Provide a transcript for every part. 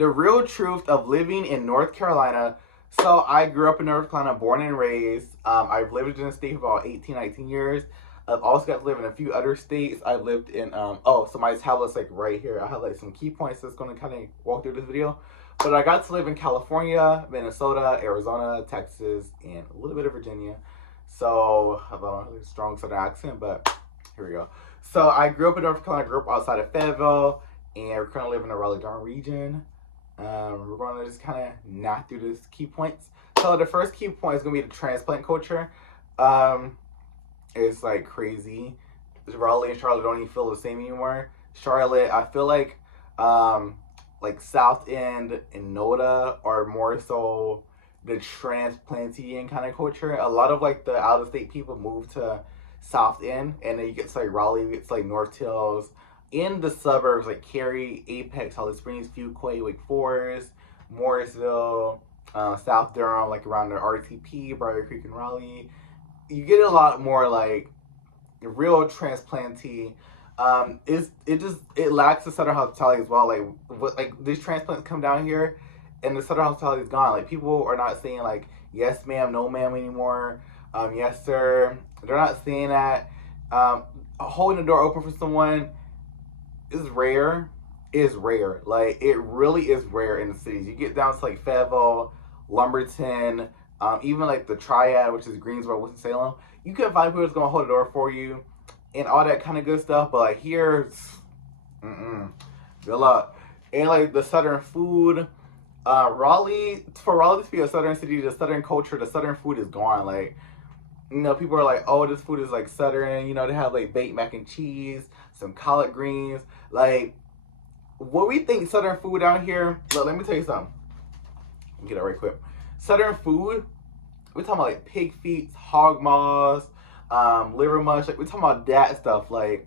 The real truth of living in North Carolina. So I grew up in North Carolina, born and raised. I've lived in the state for about 18, 19 years. I've also got to live in a few other states. I've lived in, so my tablet's like right here. I have like some key points that's going to kind of walk through this video. But I got to live in California, Minnesota, Arizona, Texas, and a little bit of Virginia. So I have a really strong southern accent, but here we go. So I grew up in North Carolina, grew up outside of Fayetteville, and we're currently living in the Raleigh-Durham region. We're going to just kind of knock through these key points. So the first key point is going to be the transplant culture. It's like crazy. Raleigh and Charlotte don't even feel the same anymore. Charlotte, I feel like South End and NOLA are more so the transplanting kind of culture. A lot of like the out of state people move to South End, and then you get to like Raleigh, you get to like North Hills. In the suburbs like Cary, Apex, Holly Springs, Fuquay, Wake Forest, Morrisville, South Durham, like around the RTP, Briar Creek, and Raleigh, you get a lot more like real transplantee. It lacks the Southern hospitality as well. Like these transplants come down here, and the Southern hospitality is gone. Like people are not saying like yes ma'am, no ma'am anymore. Yes sir. They're not saying that. Holding the door open for someone is rare. Like it really is rare in the cities. You get down to like Fayetteville, Lumberton, even like the Triad, which is Greensboro, Winston-Salem. You can find people that's gonna hold the door for you and all that kind of good stuff. But like here, good luck. And like the Southern food, Raleigh, for Raleigh to be a Southern city, the Southern culture, the Southern food is gone. Like, you know, people are like, oh, this food is like Southern. You know, they have like baked mac and cheese, some collard greens. Like, what we think Southern food out here, look, let me tell you something. Let me get it right quick. Southern food, we're talking about like pig feet, hog maws, liver mush. Like, we're talking about that stuff. Like,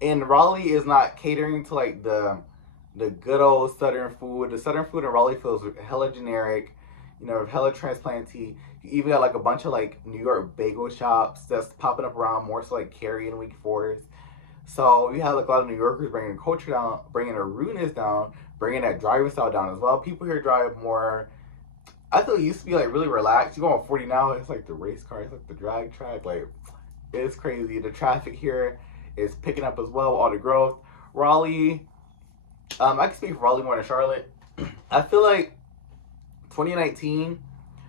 and Raleigh is not catering to like the good old Southern food. The Southern food in Raleigh feels hella generic, you know, hella transplantee. You even got like a bunch of like New York bagel shops that's popping up around more so like Cary and Wake Forest. So you have like a lot of New Yorkers bringing culture down, bringing their rudeness down, bringing that driving style down as well. People here drive more. I feel it used to be like really relaxed. You go on 40 now, it's like the race car, it's like the drag track. Like, it's crazy. The traffic here is picking up as well, all the growth. Raleigh, I can speak for Raleigh more than Charlotte. I feel like 2019,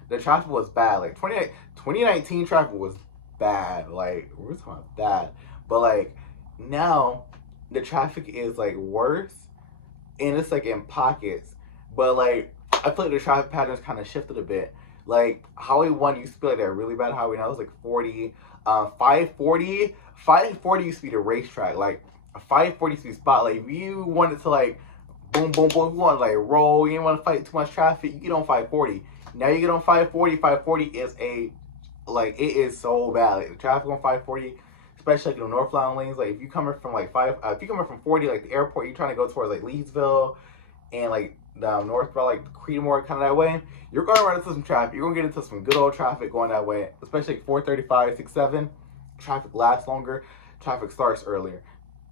the traffic was bad. Like 2019 traffic was bad. Like, we're talking about bad. But like now, the traffic is like worse, and it's like in pockets. But like I feel like the traffic patterns kind of shifted a bit. Like Highway 1 used to be like that really bad highway. Now it's like 40. 540 used to be the racetrack. Like 540 used to be spot. Like if you wanted to like boom, boom, boom, if you want to like roll, you didn't want to fight too much traffic, you get on 540. Now you get on 540. 540 is it is so bad. Like the traffic on 540, especially like the northbound lanes. Like if you coming from like if you coming from 40, like the airport, you're trying to go towards like Leesville and like northbound, like Creedmoor, kind of that way, you're going to run into some traffic. You're going to get into some good old traffic going that way, especially like 435, 67. Traffic lasts longer. Traffic starts earlier.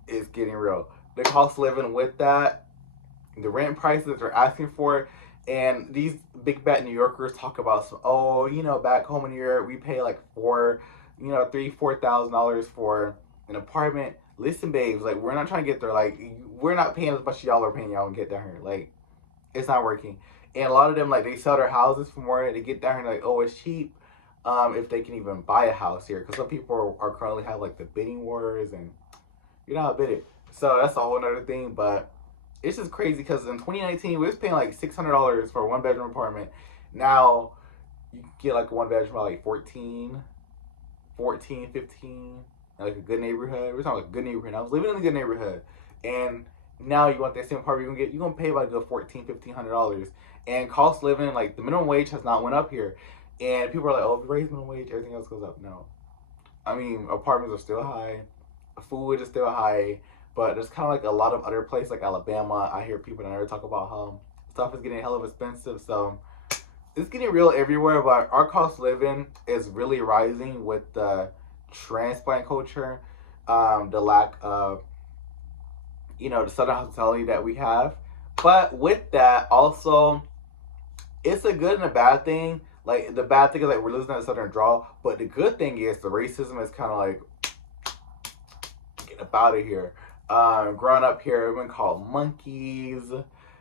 It's getting real. The cost of living with that, the rent prices they're asking for, and these big bad New Yorkers talk about, oh, you know, back home in Europe, we pay like $3,000-$4,000 for an apartment. Listen, babes, like we're not trying to get there. Like we're not paying as much as y'all are paying y'all and get down here. Like it's not working. And a lot of them, like, they sell their houses for more. They get down here like, oh, it's cheap. If they can even buy a house here, because some people are currently have like the bidding wars, and you're not bid it. So that's a whole other thing. But it's just crazy because in 2019 we was paying like $600 for a 1-bedroom apartment. Now you can get like a 1-bedroom for like 14, 15, like a good neighborhood. We're talking like a good neighborhood. I was living in a good neighborhood, and now you want that same apartment, you're gonna pay about a good $1,400-$1,500. And cost of living, like the minimum wage has not went up here. And people are like, oh, if we raise minimum wage, everything else goes up. No. I mean, apartments are still high, food is still high, but there's kind of like a lot of other places like Alabama. I hear people that never talk about how stuff is getting hell of expensive. So it's getting real everywhere, but our cost of living is really rising with the transplant culture, the lack of, you know, the Southern hospitality that we have. But with that, also, it's a good and a bad thing. Like, the bad thing is like we're losing that southern draw, but the good thing is the racism is kind of like get up out of here. Growing up here, we've been called monkeys.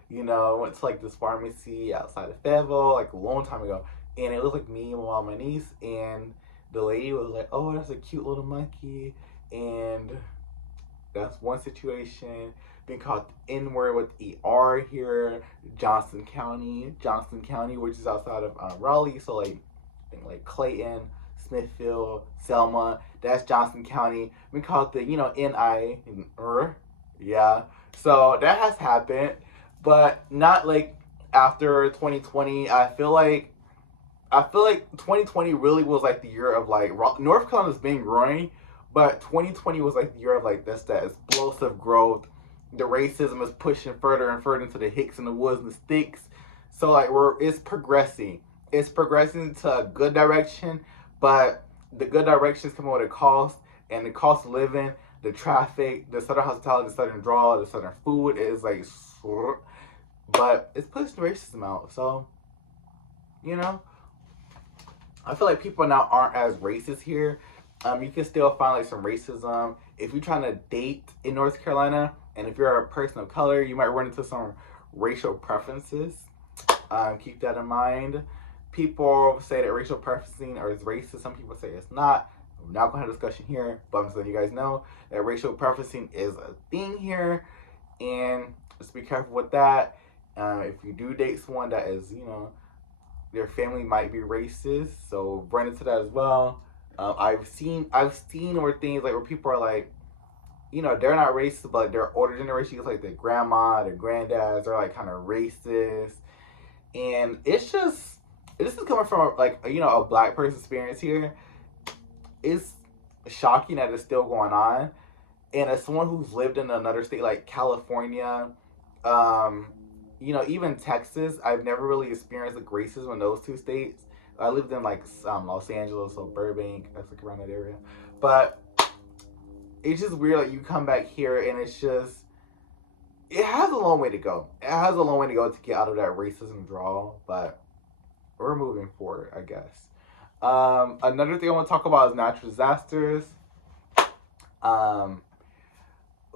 You know, went to like this pharmacy outside of Fayetteville like a long time ago, and it was like me, my mom, my niece, and the lady was like, "Oh, that's a cute little monkey," and that's one situation. Being called the N word with ER here, Johnson County, which is outside of Raleigh. So like, I think like Clayton, Smithfield, Selma. That's Johnson County. We call it the NI, yeah. So that has happened, but not like after 2020. I feel like 2020 really was like the year of like North Carolina's been growing, but 2020 was like the year of like that explosive growth. The racism is pushing further and further into the hicks and the woods and the sticks. So like it's progressing. It's progressing to a good direction, but the good directions come with a cost, and the cost of living, the traffic, the southern hospitality, the southern draw, the southern food is like, but it's pushing racism out. So you know, I feel like people now aren't as racist here. You can still find like some racism if you're trying to date in North Carolina, and if you're a person of color, you might run into some racial preferences. Keep that in mind. People say that racial preferencing or is racist. Some people say it's not. We're not gonna have a discussion here, but I'm just letting you guys know that racial preferencing is a thing here, and just be careful with that. If you do date someone that is, their family might be racist, so run into that as well. I've seen where things like where people are like, they're not racist, but their older generation is like their grandma, their granddads are like kind of racist, and it's just this is coming from like a black person experience here. It's shocking that it's still going on, and as someone who's lived in another state like California, um, even Texas, I've never really experienced like racism in those two states. I lived in like Los Angeles or Burbank, that's like around that area, but it's just weird. Like you come back here and it has a long way to go. It has a long way to go to get out of that racism draw, but we're moving forward, I guess. Another thing I want to talk about is natural disasters. Um,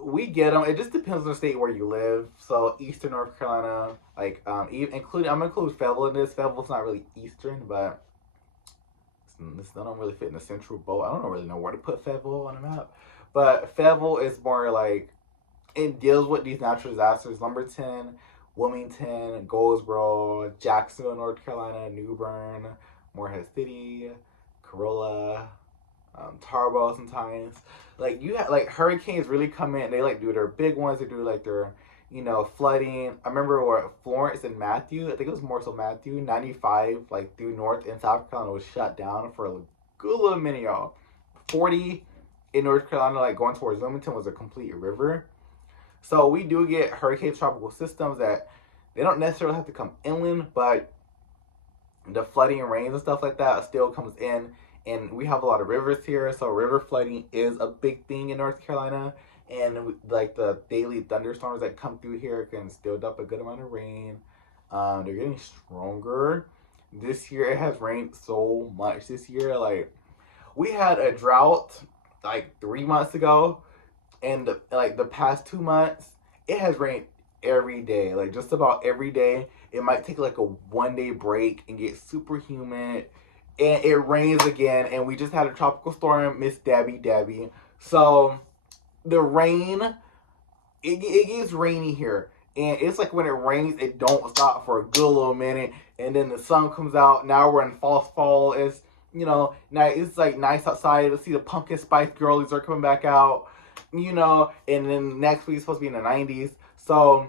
we get them. It just depends on the state where you live. So Eastern North Carolina, like even including I'm gonna include Fayetteville in this. Fayetteville's not really Eastern, but this don't really fit in the central boat. I don't really know where to put Fayetteville on the map, but Fayetteville is more like it deals with these natural disasters. Lumberton, Wilmington, Goldsboro, Jacksonville, North Carolina, New Bern, Morehead City, Corolla, Tarboro sometimes. Like you have like hurricanes really come in. They like do their big ones. They do like their flooding. I remember where Florence and Matthew. I think it was more so Matthew. 95 like through North and South Carolina was shut down for a good little minute, y'all. 40 in North Carolina, like going towards Wilmington, was a complete river. So we do get hurricane tropical systems that they don't necessarily have to come inland, but the flooding and rains and stuff like that still comes in. And we have a lot of rivers here, so river flooding is a big thing in North Carolina. And like the daily thunderstorms that come through here can still dump a good amount of rain. They're getting stronger. This year it has rained so much this year. Like we had a drought like 3 months ago, and the past 2 months it has rained every day, like just about every day. It might take like a 1 day break and get super humid, and it rains again. And we just had a tropical storm, Miss Dabby. So the rain, it gets rainy here, and it's like when it rains, it don't stop for a good little minute, and then the sun comes out. Now we're in fall. It's now it's like nice outside. Let's see, the pumpkin spice girlies are coming back out. And then next week it's supposed to be in the 90s. So,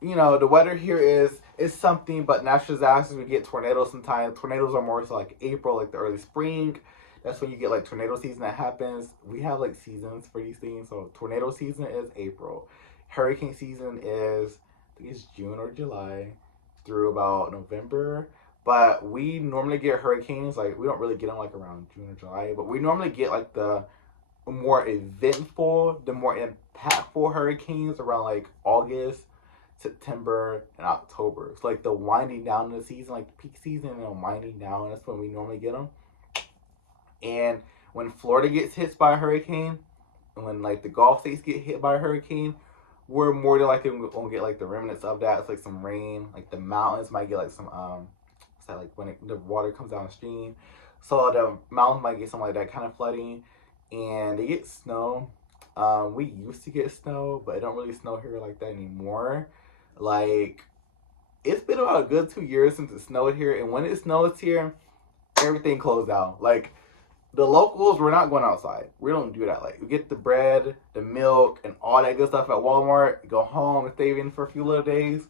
the weather here is something, but natural disasters, we get tornadoes sometimes. Tornadoes are more so like April, like the early spring. That's when you get like tornado season that happens. We have like seasons for these things. So tornado season is April. Hurricane season is, I think it's June or July through about November. But we normally get hurricanes, like we don't really get them like around June or July, but we normally get like the more eventful, the more impactful hurricanes around like August, September, and October. It's like the winding down of the season, like the peak season, and winding down. That's when we normally get them. And when Florida gets hit by a hurricane, and when like the Gulf states get hit by a hurricane, we're more than likely gonna get like the remnants of that. It's like some rain. Like the mountains might get like some what's that, like when the water comes downstream. So the mountains might get some like that kind of flooding, and they get snow. We used to get snow, but it don't really snow here like that anymore. Like it's been about a good 2 years since it snowed here, and when it snows here, everything closed down. Like the locals, we're not going outside. We don't do that. Like we get the bread, the milk, and all that good stuff at Walmart. Go home and stay in for a few little days.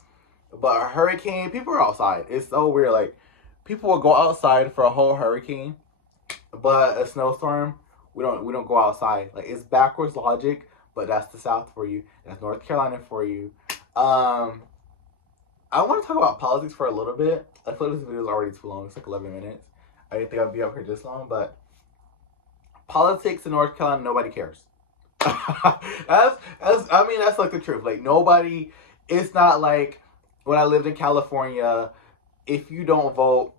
But a hurricane, people are outside. It's so weird. Like people will go outside for a whole hurricane, but a snowstorm, we don't go outside. Like it's backwards logic, but that's the South for you. That's North Carolina for you. I want to talk about politics for a little bit. I feel like this video is already too long. It's like 11 minutes. I didn't think I'd be up here this long, but politics in North Carolina, nobody cares. That's like the truth. Like nobody. It's not like when I lived in California. If you vote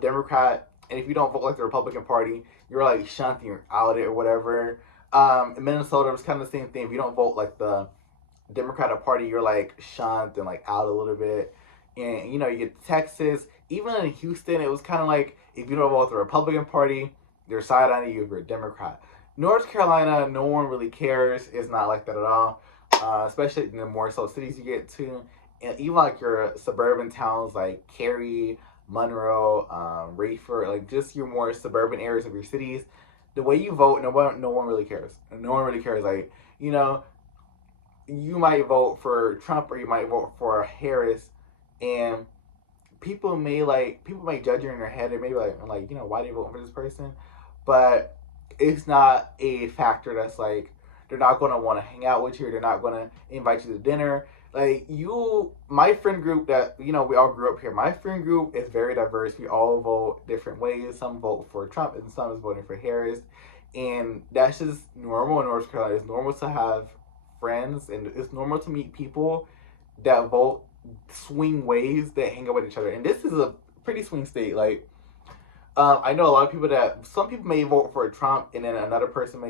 Democrat, and if you don't vote like the Republican Party, you're like shunned, you're outed or whatever. In Minnesota, it's kind of the same thing. If you don't vote like the Democratic Party, you're like shunned and like out a little bit. And you get Texas. Even in Houston, it was kind of like if you don't vote the Republican Party, they're side on you if you're a Democrat. North Carolina, no one really cares. It's not like that at all. Especially in the more so cities you get to, and even like your suburban towns like Cary, Monroe, Rayford, like just your more suburban areas of your cities. The way you vote, no one really cares. No one really cares. Like you might vote for Trump or you might vote for Harris, and people may judge you in their head and maybe like why are you voting for this person? But it's not a factor that's like they're not going to want to hang out with you. They're not going to invite you to dinner. Like my friend group that we all grew up here. My friend group is very diverse. We all vote different ways. Some vote for Trump and some is voting for Harris, and that's just normal in North Carolina. It's normal to have friends, and it's normal to meet people that vote swing ways that hang out with each other. And this is a pretty swing state. Like I know a lot of people some people may vote for Trump, and then another person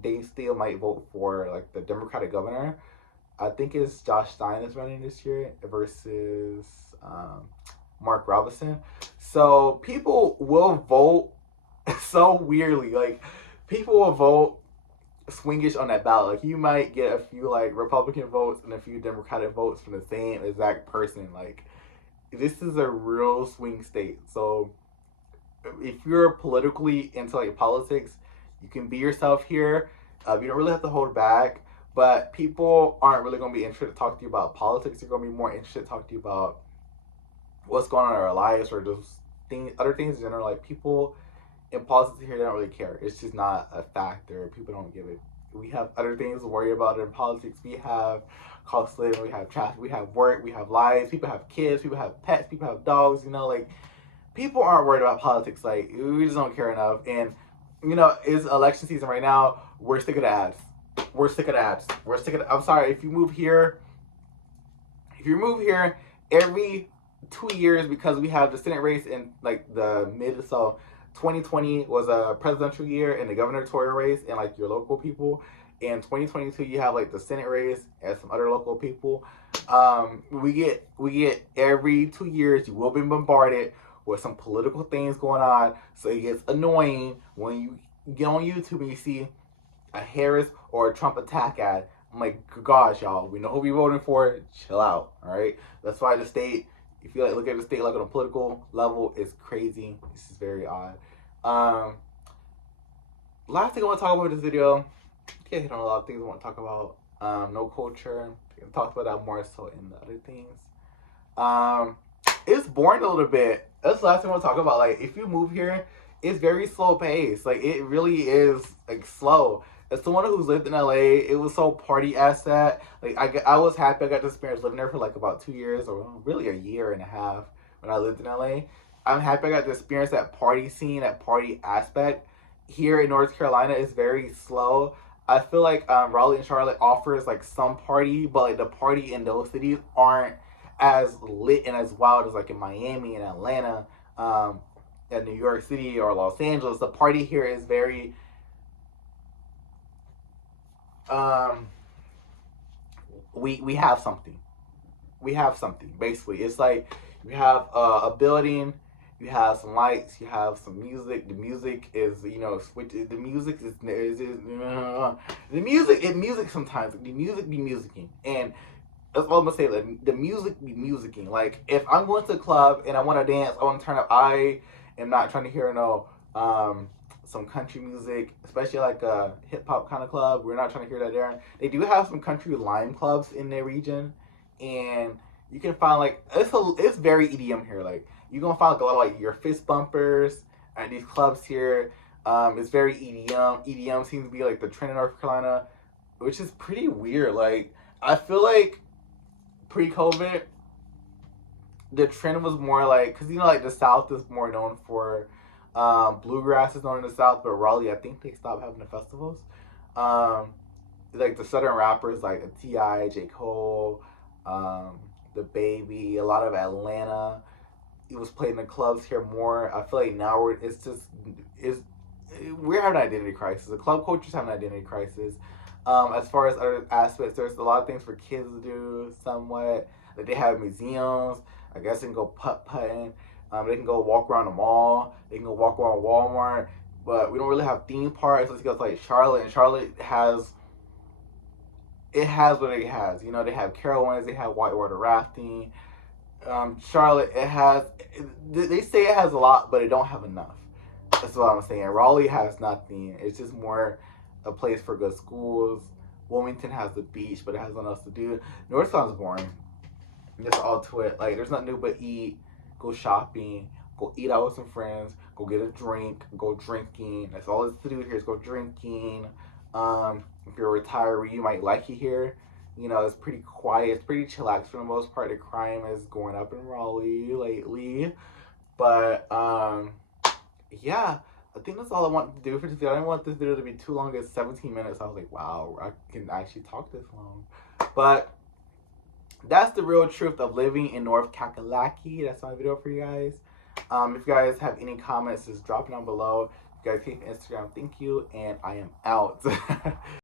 they still might vote for like the Democratic governor. I think it's Josh Stein is running this year versus Mark Robinson. So people will vote so weirdly. Like people will vote swingish on that ballot. Like you might get a few like Republican votes and a few Democratic votes from the same exact person. Like this is a real swing state. So if you're politically into like politics, you can be yourself here. You don't really have to hold back. But people aren't really going to be interested to talk to you about politics. They're going to be more interested to talk to you about what's going on in our lives or just other things in general. Like people in politics here, they don't really care. It's just not a factor. People don't give it. We have other things to worry about in politics. We have cost of living, we have traffic, we have work, we have lives. People have kids, people have pets, people have dogs. Like people aren't worried about politics. Like we just don't care enough. And it's election season right now. We're sick of the ads. We're sick of the ads. I'm sorry, if you move here every 2 years, because we have the Senate race in like the mid, so 2020 was a presidential year and the gubernatorial race and like your local people. In 2022 you have like the Senate race and some other local people. We get every 2 years you will be bombarded with some political things going on. So it gets annoying when you get on YouTube and you see a Harris or a Trump attack ad. I'm like, gosh, y'all, we know who we voting for. Chill out, all right? That's why the state, if you look at the state like on a political level, it's crazy. This is very odd. Last thing I want to talk about in this video, I can't hit on a lot of things I want to talk about. No culture. I talked about that more so in the other things. It's boring a little bit. That's the last thing I want to talk about. Like, if you move here, it's very slow paced. Like, it really is like slow. As someone who's lived in LA, it was so party ass that like I was happy I got to experience living there for like about 2 years, or really a year and a half when I lived in LA. I'm happy I got to experience that party scene, that party aspect. here in North Carolina is very slow. I feel like Raleigh and Charlotte offers like some party, but like the party in those cities aren't as lit and as wild as like in Miami and Atlanta, and New York City or Los Angeles. The party here is very um, we have something. We have something. Basically, it's like you have a building, you have some lights, you have some music. The music is switch. The music the music. It music sometimes. The music be musicking, and that's all I'm gonna say. Like the music be musicking. Like if I'm going to a club and I want to dance, I want to turn up. I am not trying to hear some country music, especially like a hip hop kind of club. We're not trying to hear that there. They do have some country lime clubs in their region, and you can find like it's very EDM here. Like you're gonna find like a lot of like your fist bumpers at these clubs here. It's very EDM. EDM seems to be like the trend in North Carolina, which is pretty weird. Like I feel like pre-COVID, the trend was more like because like the South is more known for bluegrass is known in the South, but Raleigh, I think they stopped having the festivals. Um, like the Southern rappers like Ti, J Cole, the Baby, a lot of Atlanta. It was played in the clubs here more. I feel like now it's we're having an identity crisis. The club culture's having an identity crisis. As far as other aspects, there's a lot of things for kids to do. Somewhat like they have museums. I guess they can go putt putting. They can go walk around the mall. They can go walk around Walmart. But we don't really have theme parks. Let's go to like Charlotte, and Charlotte has what it has. They have Carowinds, they have whitewater rafting. Charlotte, it has. They say it has a lot, but it don't have enough. That's what I'm saying. Raleigh has nothing. It's just more a place for good schools. Wilmington has the beach, but it has nothing else to do. North sounds boring. That's all to it. Like there's nothing new but eat, go shopping, go eat out with some friends, go get a drink, go drinking. That's all it's to do here is go drinking. If you're a retiree, you might like it here. It's pretty quiet. It's pretty chillax for the most part. The crime is going up in Raleigh lately. But yeah, I think that's all I want to do for this video. I didn't want this video to be too long. It's 17 minutes. I was like, wow, I can actually talk this long. But that's the real truth of living in North Kakalaki. That's my video for you guys. If you guys have any comments, just drop it down below. If you guys hate Instagram, thank you, and I am out.